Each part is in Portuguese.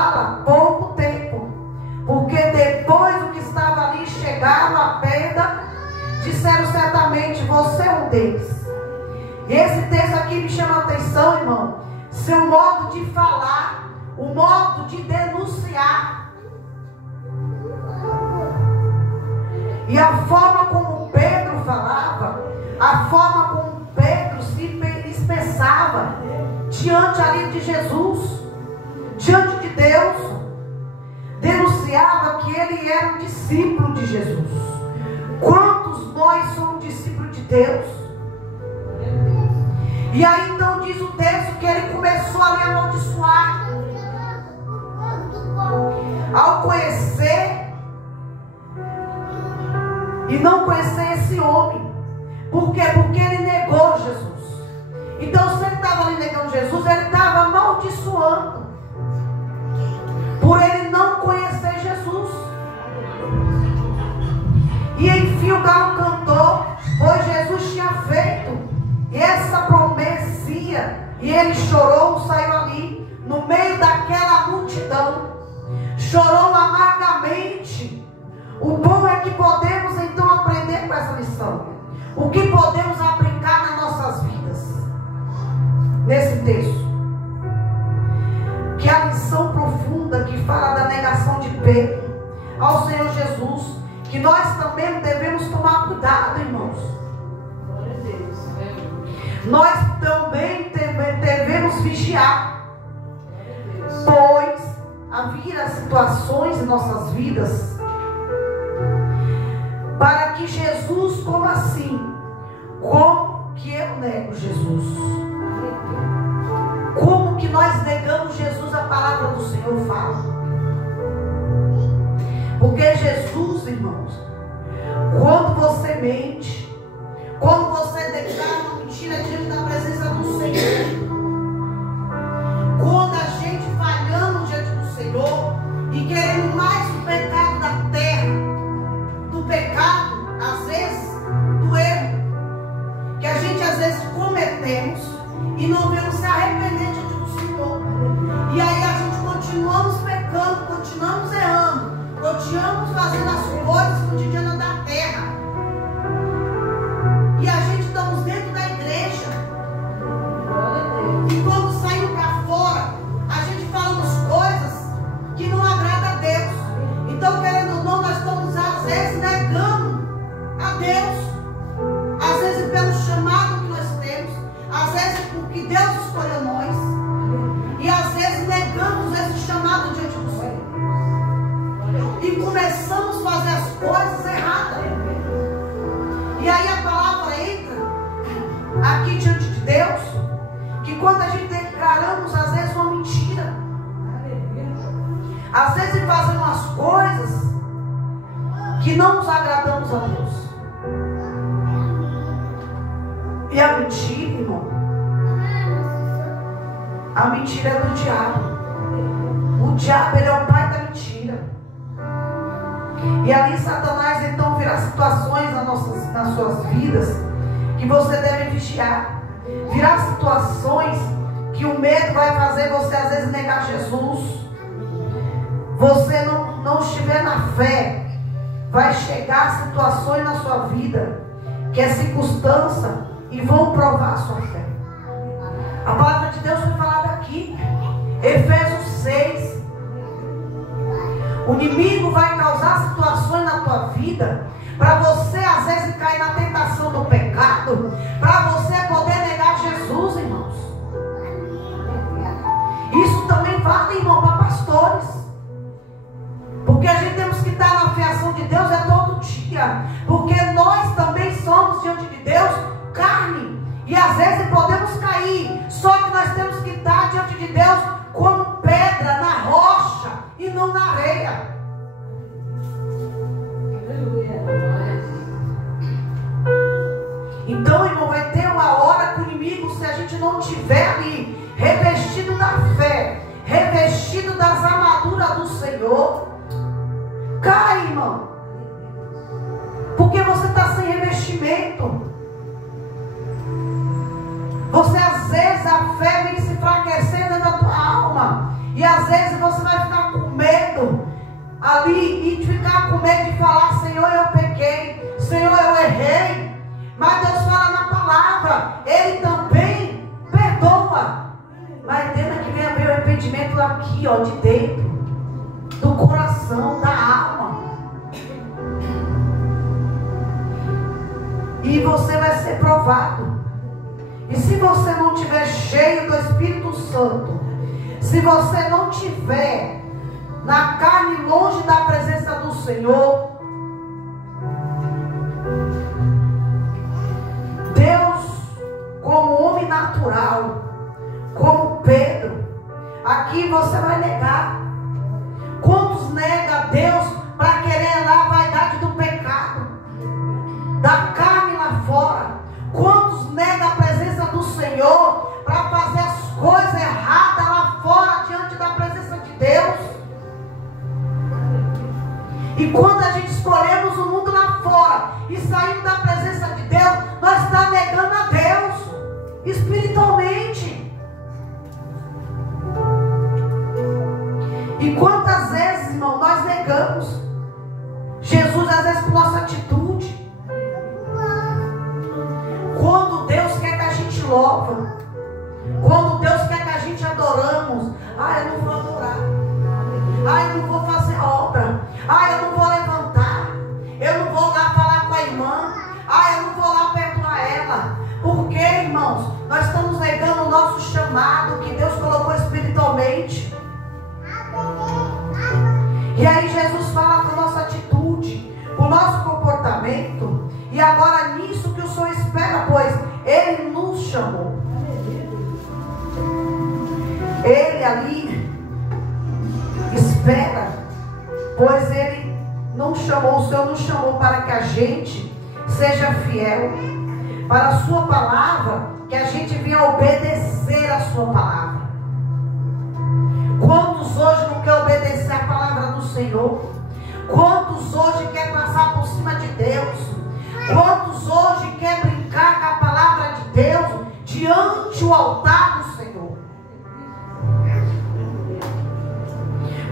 fala pouco tempo, porque depois o que estava ali chegaram à pedra, disseram certamente: você é um deles. E esse texto aqui me chama a atenção, irmão, seu modo de falar, o modo de denunciar, e a forma como Pedro falava, a forma como Pedro se expressava diante ali de Jesus, diante de Deus, denunciava que ele era um discípulo de Jesus. Quantos nós somos discípulos de Deus? E aí então diz o texto que ele começou a lhe amaldiçoar, ao conhecer e não conhecer esse homem. Por quê? Porque ele negou Jesus. Então, se ele estava ali negando Jesus, ele estava amaldiçoando por ele não conhecer Jesus. E enfim o galo cantou, pois Jesus tinha feito essa promessia, e ele chorou, saiu ali no meio daquela multidão, chorou amargamente. O bom é que podemos então aprender com essa lição, o que podemos aplicar nas nossas vidas nesse texto, que é a lição profunda que fala da negação de Pedro ao Senhor Jesus, que nós também devemos tomar cuidado, irmãos. Glória a Deus. Nós também devemos vigiar, pois haverá situações em nossas vidas para que Jesus, como assim? Como que eu nego Jesus? Como que nós negamos Jesus? A palavra do Senhor fala. Porque Jesus, irmãos, quando você mente, quando você declara uma mentira diante da presença do Senhor, quando a gente falhamos diante do Senhor e queremos mais o pecado da terra, do pecado, às vezes, do erro, que a gente às vezes cometemos e não vemos se arrepender diante do Senhor. E aí a gente continuamos pecando, continuamos errando, continuamos fazendo as coisas cotidianas da terra. E a gente estamos dentro da igreja. E quando saímos para fora, a gente falamos coisas que não agradam a Deus. Então, querendo ou não, nós estamos às vezes negando a Deus. Às vezes pelo chamado que nós temos, às vezes porque Deus escolheu nós, e às vezes negamos esse chamado diante do Senhor e começamos a fazer as coisas erradas. E aí a palavra entra aqui diante de Deus, que quando a gente declaramos às vezes uma mentira, às vezes fazemos as coisas que não nos agradamos a Deus. E a mentira, irmão, a mentira é do diabo. O diabo, ele é o pai da mentira. E ali Satanás então virá situações nas suas vidas que você deve vigiar. Virá situações que o medo vai fazer você às vezes negar Jesus. Você não estiver na fé, vai chegar situações na sua vida que é circunstância e vão provar a sua fé. A palavra de Deus foi falada aqui, Efésios 6. O inimigo vai causar situações na tua vida para você às vezes cair na tentação do pecado, para você poder negar Jesus, irmãos. Isso também vale, irmão, para pastores, porque a gente temos que estar na fiação de Deus todo dia, porque nós também somos diante de Deus carne, e às vezes podemos cair, só que nós temos que estar diante de Deus como pedra na rocha e não na areia. Então, irmão, vai ter uma hora que o inimigo, se a gente não tiver ali revestido da fé, revestido das armaduras do Senhor, cai, irmão, porque você está sem revestimento. Você às vezes a fé vem se enfraquecendo dentro da tua alma, e às vezes você vai ficar ali e ficar com medo de falar: Senhor, eu pequei, Senhor, eu errei. Mas Deus fala na palavra, Ele também perdoa. Mas temos que ver o arrependimento aqui, ó, de dentro, do coração, da alma. E você vai ser provado. E se você não estiver cheio do Espírito Santo, se você não estiver na carne, longe da presença do Senhor, Deus, como homem natural, como Pedro, aqui você vai negar. Quantos nega Deus para querer lá a vaidade do pecado, da carne lá fora? Quantos nega a presença do Senhor para fazer as coisas erradas lá fora diante da presença de Deus? E quando a gente escolhemos o mundo lá fora e saímos da presença de Deus, nós estamos negando a Deus espiritualmente. E quantas vezes, irmão, nós negamos Jesus, às vezes por nossa atitude. Quando Deus quer que a gente louva, quando Deus quer que a gente adoramos, eu não vou adorar, eu não vou fazer obra, eu não vou levantar, eu não vou lá falar com a irmã, eu não vou lá perdoar ela. Por quê, irmãos? Nós estamos negando o nosso chamado que Deus colocou espiritualmente. E aí Jesus fala com a nossa atitude, com o nosso comportamento. E agora nisso que o Senhor espera, pois Ele nos chamou. Ele ali espera, pois Ele não chamou, o Senhor nos chamou para que a gente seja fiel para a sua palavra, que a gente venha obedecer a sua palavra. Quantos hoje não quer obedecer a palavra do Senhor? Quantos hoje quer passar por cima de Deus? Quantos hoje quer brincar com a palavra de Deus diante do altar do Senhor?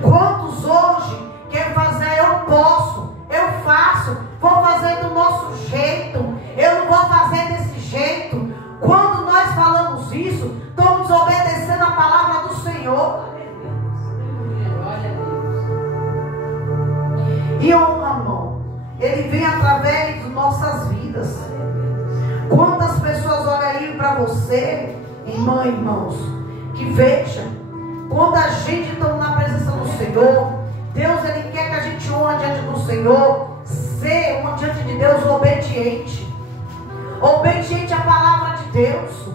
Quantos hoje quer fazer: eu posso, eu faço, vou fazer do nosso jeito, eu não vou fazer desse jeito? Quando nós falamos isso, estamos obedecendo a palavra do Senhor. E o amor, ele vem através de nossas vidas. Quantas pessoas olham aí para você, irmã e irmãos, que veja, quando a gente está na presença do Senhor, Deus, Ele quer que a gente honre diante do Senhor, ser diante de Deus obediente. Obediente à palavra de Deus.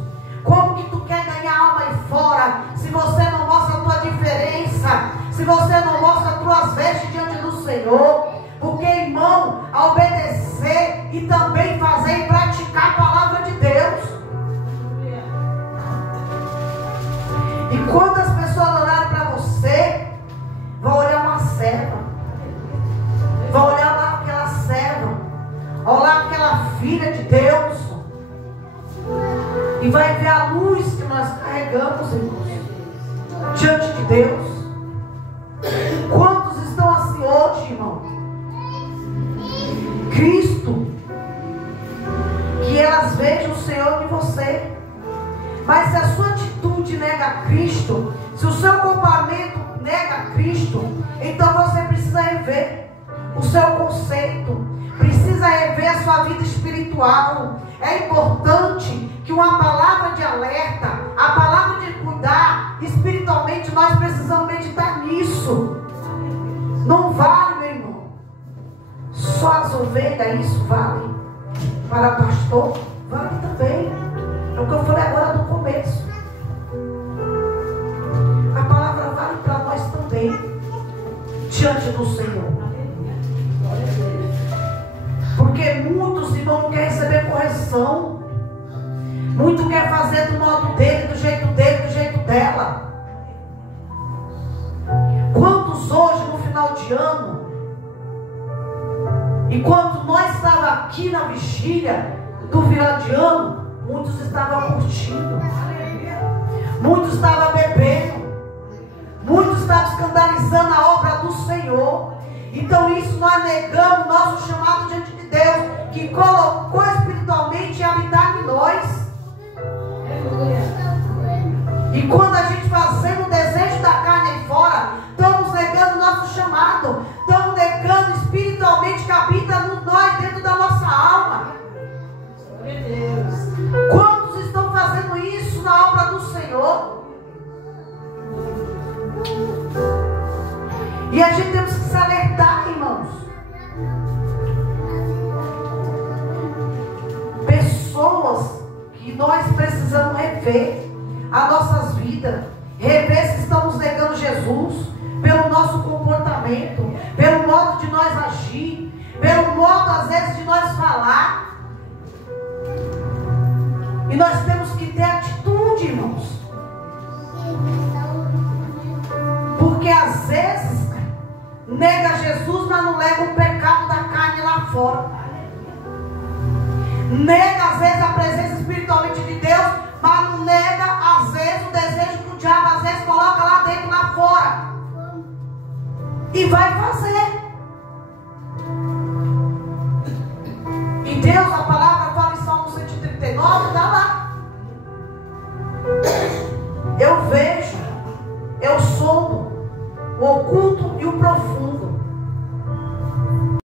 Como que tu quer ganhar alma aí fora, se você não mostra a tua diferença, se você não mostra as tuas vestes diante do Senhor? Porque, irmão, a obedecer e também fazer e praticar a palavra de Deus. E quando as pessoas olharem para você, vão olhar uma serva, vão olhar lá aquela serva, olhar aquela filha de Deus, e vai ver a luz que nós carregamos, irmãos, diante de Deus. Quantos estão assim hoje, irmão? Cristo, que elas vejam o Senhor em você. Mas se a sua atitude nega Cristo, se o seu comportamento nega Cristo, então você precisa rever o seu conceito, precisa rever a sua vida espiritual. É importante que uma palavra de alerta, a palavra de cuidar espiritualmente, nós precisamos meditar nisso. Não vale, meu irmão, só as ovelhas, isso vale para pastor, vale também. É o que eu falei agora no começo. A palavra vale para nós também, diante do Senhor. Porque muitos, irmãos, não querem receber correção. Muito quer fazer do modo dele, do jeito dela. Quantos hoje, no final de ano, enquanto nós estávamos aqui na vigília do final de ano, muitos estavam curtindo, muitos estavam bebendo, muitos estavam escandalizando a obra do Senhor. Então isso nós negamos nosso chamado diante de Deus, que colocou espiritualmente e habitar em nós. E quando a gente fazendo o desejo da carne aí fora, estamos negando nosso chamado, estamos negando espiritualmente que habita nós, dentro da nossa alma. Quantos estão fazendo isso na obra do Senhor? E a gente temos que se alertar, irmãos. Pessoas que nós precisamos rever as nossas vidas, rever se estamos negando Jesus pelo nosso comportamento, pelo modo de nós agir, pelo modo às vezes de nós falar. E nós temos que ter atitude, irmãos, porque às vezes nega Jesus, mas não nega o pecado da carne lá fora. Nega às vezes a presença espiritualmente de Deus, mas não nega às vezes o desejo que o diabo às vezes coloca lá dentro, lá fora. E vai fazer. E Deus, a